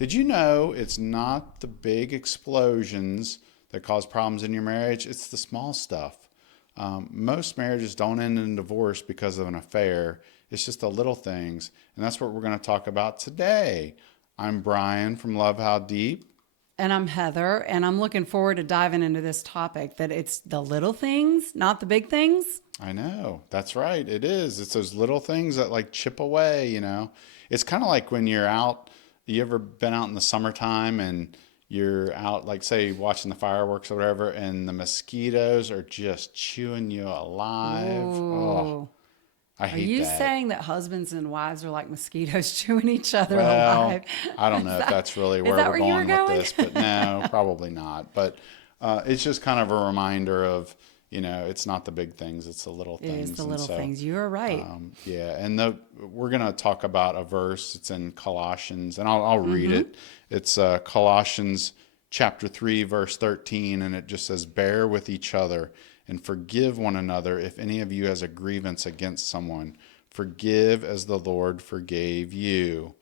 Did you know it's not the big explosions that cause problems in your marriage? It's the small stuff. Most marriages don't end in divorce because of an affair. It's just the little things. And that's what we're going to talk about today. I'm Brian from Love How Deep. And I'm Heather, and I'm looking forward to diving into this topic that it's the little things, not the big things. I know. That's right. It is. It's those little things that like chip away. It's kind of like when you're out. You ever been out in the summertime and you're out, like say, watching the fireworks or whatever, and the mosquitoes are just chewing you alive? Oh, Ooh. I Are hate you that. saying that husbands and wives are like mosquitoes chewing each other Well, alive? I don't know if that's really where that we're where you were going with going? this, but no, probably not. But it's just kind of a reminder of, it's not the big things, it's the little It is things. the And little so, things. You are right. yeah, and we're going to talk about a verse. It's in Colossians, and I'll read it. It's Colossians chapter 3, verse 13, and it just says, "Bear with each other and forgive one another if any of you has a grievance against someone. Forgive as the Lord forgave you."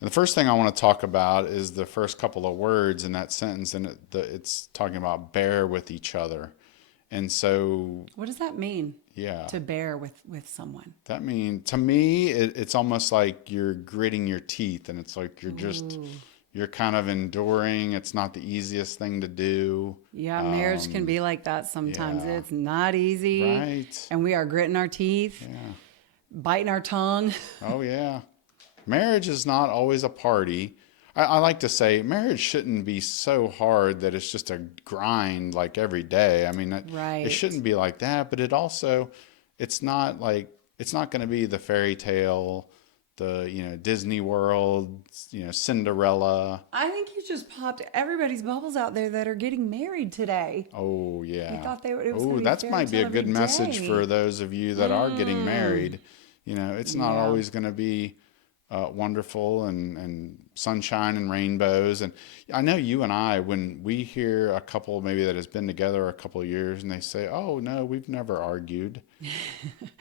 And the first thing I want to talk about is the first couple of words in that sentence, and it's talking about bear with each other. And so, What does that mean? yeah, To bear with someone. that means to me, it's almost like you're gritting your teeth, and it's like Ooh. you're kind of enduring. It's not the easiest thing to do. Yeah, marriage can be like that sometimes. Yeah, It's not easy. right. And we are gritting our teeth, Yeah. biting our tongue. Oh, yeah. Marriage is not always a party. I like to say marriage shouldn't be so hard that it's just a grind like every day. I mean, it Right. shouldn't be like that, but it's not like, it's not going to be the fairy tale, Disney World, Cinderella. I think you just popped everybody's bubbles out there that are getting married today. Oh, We yeah. thought it was going Oh, to be that fairy might be tale a good every message for day. those of you that are getting married. It's not Yeah. always going to be wonderful and sunshine and rainbows. And I know you and I, when we hear a couple maybe that has been together a couple of years and they say, "Oh, no, we've never argued."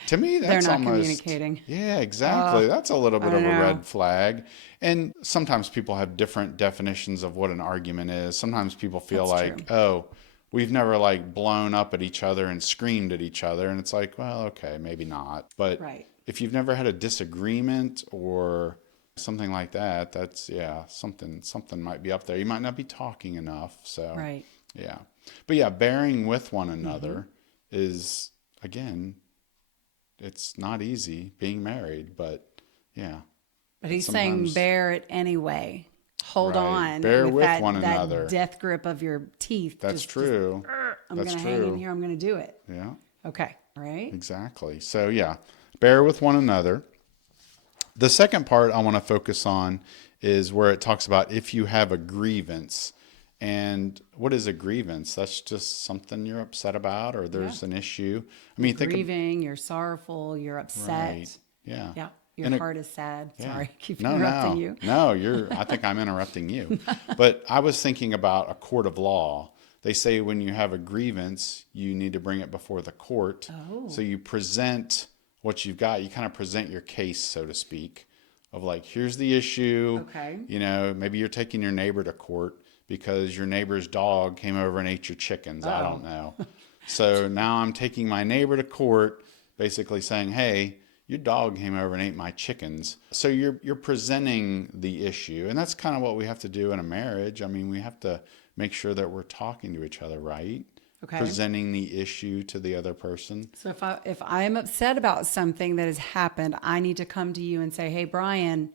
To me, They're that's not almost, communicating. yeah, exactly. That's a little I bit don't of a know. red flag. And sometimes people have different definitions of what an argument is. Sometimes people feel That's true. like, "Oh, we've never like blown up at each other and screamed at each other." And it's like, well, okay, maybe not. But Right. if you've never had a disagreement or something like that, that's, yeah, something might be up there. You might not be talking enough. So, Right. yeah. But yeah, bearing with one another is, again, it's not easy being married, but yeah, But it's he's saying sometimes bear it anyway. Hold right. on Bear with with one that another. death grip of your teeth. That's true. I'm That's going to hang in true. here. I'm going to do it. Yeah, Okay. All right. exactly. So yeah, bear with one another. The second part I want to focus on is where it talks about if you have a grievance. And what is a grievance? That's just something you're upset about, or Yeah. there's an issue. I mean, think of, Grieving, you're sorrowful, you're upset. right. Yeah. Yeah. Your And heart is sad. yeah. Sorry, I keep No, interrupting no, you. no, I think I'm interrupting you. But I was thinking about a court of law. They say when you have a grievance, you need to bring it before the court. Oh. So you present what you've got. You kind of present your case, so to speak, of like, here's the issue. Okay. Maybe you're taking your neighbor to court because your neighbor's dog came over and ate your chickens. I don't know. So now I'm taking my neighbor to court, basically saying, "Hey, your dog came over and ate my chickens." So you're presenting the issue, and that's kind of what we have to do in a marriage. I mean, we have to make sure that we're talking to each other, right? Okay. Presenting the issue to the other person. So if I am upset about something that has happened, I need to come to you and say, "Hey, Brian,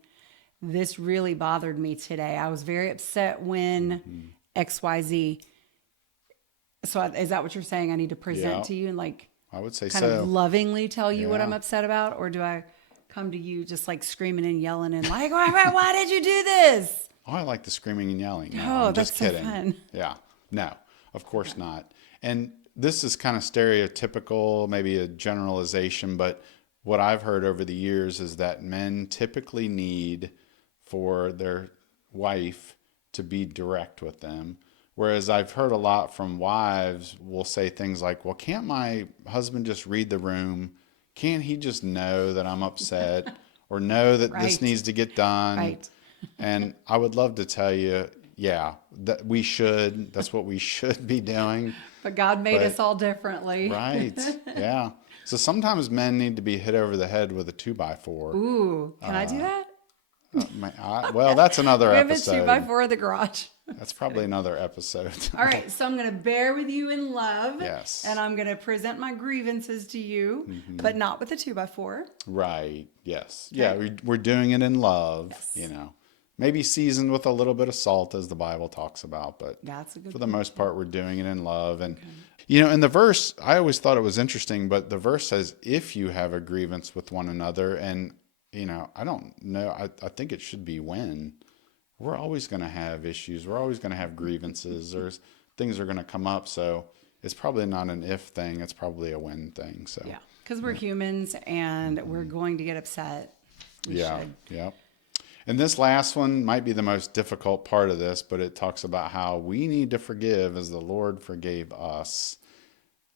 this really bothered me today. I was very upset when XYZ." So is that what you're saying? I need to present Yeah. to you and like I would say kind so. of lovingly tell you what Yeah. I'm upset about? Or do I come to you just like screaming and yelling and like, why did you do this? Oh, I like the screaming and yelling. No, Oh, I'm just that's so kidding. fun. Yeah. No, of course not. And this is kind of stereotypical, maybe a generalization, but what I've heard over the years is that men typically need for their wife to be direct with them. Whereas I've heard a lot from wives will say things like, "Well, can't my husband just read the room? Can't he just know that I'm upset or know that this Right. needs to get done?" Right. And I would love to tell you, yeah, that we should. That's what we should be doing. But God made But us all differently. right, yeah. So sometimes men need to be hit over the head with a 2x4. Ooh, can I do that? Well, that's another We have a 2 by episode. 4 in the garage. That's probably another episode. All right, so I'm going to bear with you in love. Yes. And I'm going to present my grievances to you, but not with a 2 by 4. Right. Yes. Yeah. We're doing it in love, maybe seasoned with a little bit of salt, as the Bible talks about, but That's a good for the point. most part, we're doing it in love. And, in the verse, I always thought it was interesting, but the verse says, if you have a grievance with one another, and, I don't know. I think it should be when. We're always going to have issues. We're always going to have grievances. There's things are going to come up. So it's probably not an if thing. It's probably a when thing. So Yeah, because we're humans and we're going to get upset. We should. Yeah. And this last one might be the most difficult part of this, but it talks about how we need to forgive as the Lord forgave us.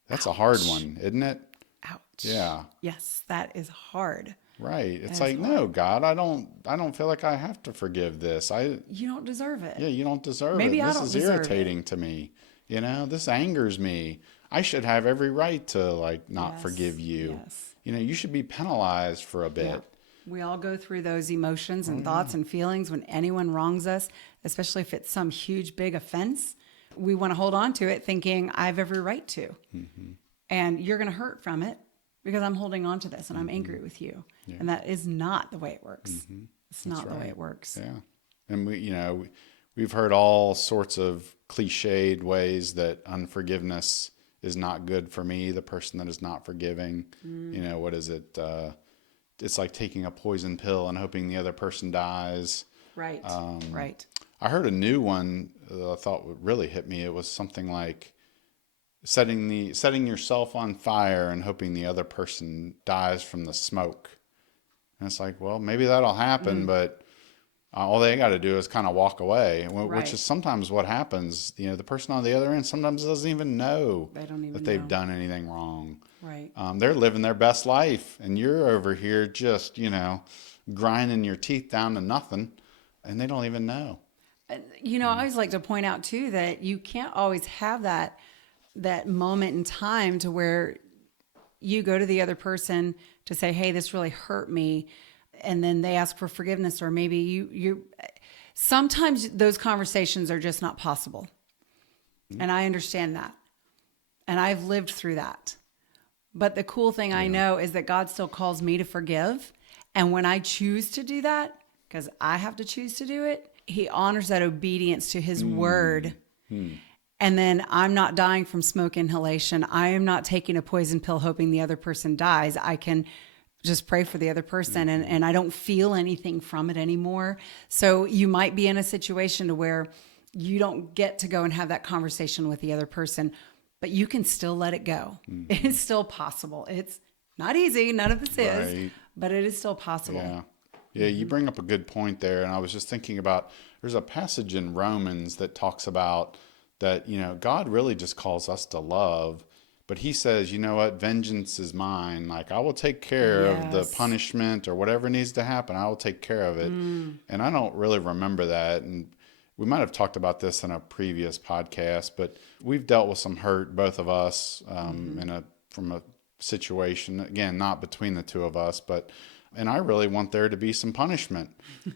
That's a hard one, isn't it? Ouch. Yeah. Yes, that is hard. Right. It's like, no, God, I don't feel like I have to forgive this. You don't deserve it. Yeah, you don't deserve Maybe it. I This don't is deserve irritating to me. This angers me. I should have every right to not Yes, forgive you. yes. You should be penalized for a bit. Yeah. We all go through those emotions and thoughts and feelings when anyone wrongs us, especially if it's some huge, big offense. We want to hold on to it thinking, I have every right to. And you're going to hurt from it because I'm holding on to this and I'm angry with you. Yeah. And that is not the way it works. It's not the way it works. Yeah. And we've heard all sorts of cliched ways that unforgiveness is not good for me, the person that is not forgiving. What is it? It's like taking a poison pill and hoping the other person dies. Right. Right. I heard a new one that I thought would really hit me. It was something like setting yourself on fire and hoping the other person dies from the smoke. And it's like, well, maybe that'll happen, but all they got to do is kind of walk away, which is sometimes what happens. The person on the other end sometimes doesn't even know that they've done anything wrong. Right. They're living their best life, and you're over here just, grinding your teeth down to nothing, and they don't even know. I always like to point out too that you can't always have that moment in time to where you go to the other person to say, hey, this really hurt me. And then they ask for forgiveness, or maybe you sometimes those conversations are just not possible. And I understand that. And I've lived through that. But the cool thing I know is that God still calls me to forgive. And when I choose to do that, because I have to choose to do it, he honors that obedience to his word. And then I'm not dying from smoke inhalation. I am not taking a poison pill hoping the other person dies. I can just pray for the other person and I don't feel anything from it anymore. So you might be in a situation to where you don't get to go and have that conversation with the other person, but you can still let it go. It's still possible. It's not easy. None of this is, but it is still possible. Yeah. Yeah, you bring up a good point there. And I was just thinking about, there's a passage in Romans that talks about that, God really just calls us to love, but he says, you know what, vengeance is mine. Like, I will take care of the punishment or whatever needs to happen. I will take care of it. And I don't really remember that. And we might have talked about this in a previous podcast, but we've dealt with some hurt, both of us, from a situation, again, not between the two of us, and I really want there to be some punishment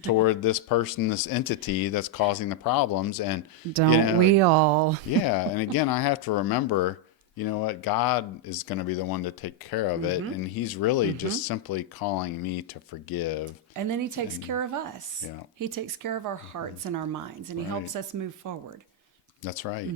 toward this person, this entity that's causing the problems. And don't we all? Yeah. And again, I have to remember, you know what, God is going to be the one to take care of it. And he's really just simply calling me to forgive. And then he takes care of us. Yeah. He takes care of our hearts and our minds, and he helps us move forward. That's right.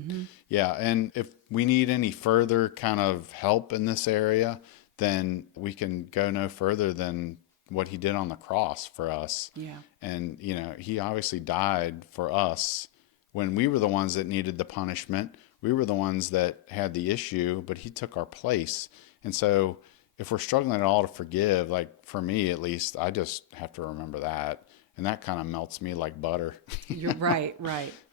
Yeah. And if we need any further kind of help in this area, then we can go no further than what he did on the cross for us. Yeah. And, he obviously died for us when we were the ones that needed the punishment. We were the ones that had the issue, but he took our place. And so if we're struggling at all to forgive, like for me, at least, I just have to remember that. And that kind of melts me like butter. You're right.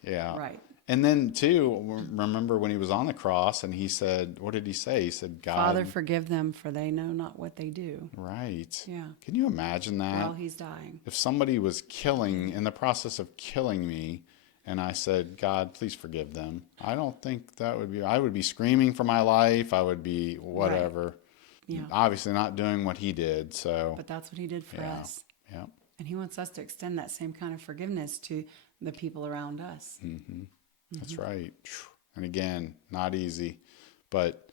Yeah. Right. And then too, remember when he was on the cross and he said, what did he say? He said, God, Father, forgive them, for they know not what they do. right. Yeah. Can you imagine that? While he's dying. If somebody was killing, in the process of killing me, and I said, God, please forgive them, I don't think that would be, I would be screaming for my life. I would be whatever. Yeah. Obviously not doing what he did. So, But that's what he did for yeah. us. Yeah. And he wants us to extend that same kind of forgiveness to the people around us. That's right. And again, not easy, but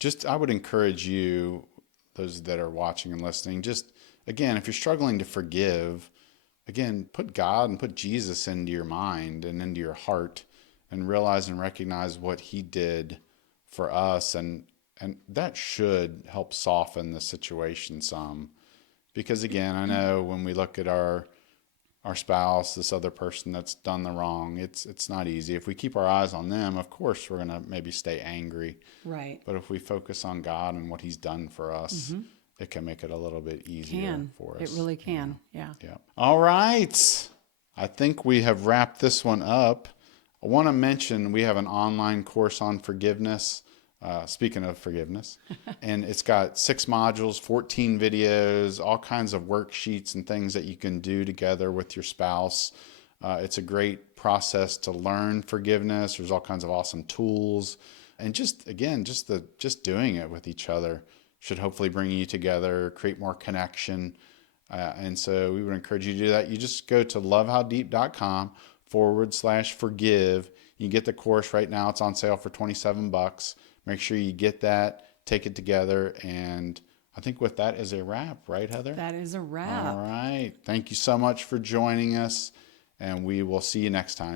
just, I would encourage you, those that are watching and listening, just again, if you're struggling to forgive, again, put God and put Jesus into your mind and into your heart and realize and recognize what he did for us. And that should help soften the situation some. Because again, I know when we look at our spouse, this other person that's done the wrong, it's not easy. If we keep our eyes on them, of course, we're going to maybe stay angry. Right. But if we focus on God and what he's done for us, it can make it a little bit easier for us. It really can. Yeah. Yeah. All right. I think we have wrapped this one up. I want to mention we have an online course on forgiveness. Speaking of forgiveness, and it's got 6 modules, 14 videos, all kinds of worksheets and things that you can do together with your spouse. It's a great process to learn forgiveness. There's all kinds of awesome tools, and just doing it with each other should hopefully bring you together, create more connection. And so we would encourage you to do that. You just go to lovehowdeep.com/forgive. You get the course right now. It's on sale for $27. Make sure you get that, take it together. And I think with that is a wrap, right, Heather? That is a wrap. All right. Thank you so much for joining us. And we will see you next time.